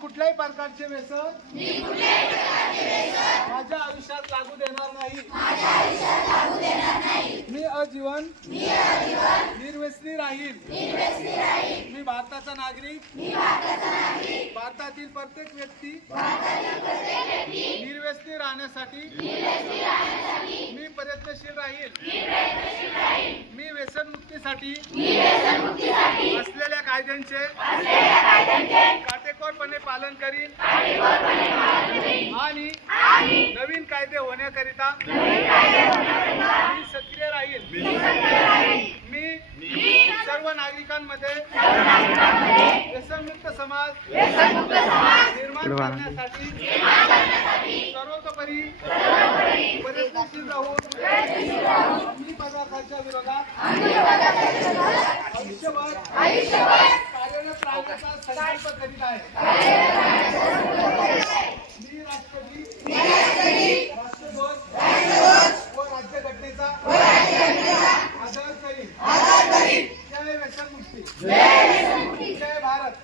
कुठल्याही प्रकारचे व्यसन माझ्या आयुष्यात लागू देणार नाही। मी आजीवन निर्व्यसनी राहील। मी भारताचा नागरिक भारतातील प्रत्येक व्यक्ती निर्व्यसनी राहण्यासाठी मी प्रयत्नशील राहील। मी व्यसन मुक्तीसाठी असलेल्या कायद्यांचे काटेकोरपणे पालन करीन आणि नवीन कायदे होण्याकरिता मी सक्रिय राहील। मी सर्व नागरिकांमध्ये व्यसनमुक्त समाज निर्माण करण्यासाठी सर्वतोपरी प्रयत्नशील राहून मी पदार्थांच्या विरोधात आयुष्यभर कार्यरत राहण्याचा संकल्प करीत आहे। मी राष्ट्रपती राष्ट्रध्वज व राज्यघटनेचा आदर करीन। जय व्यसन मुक्ती, जय भारत।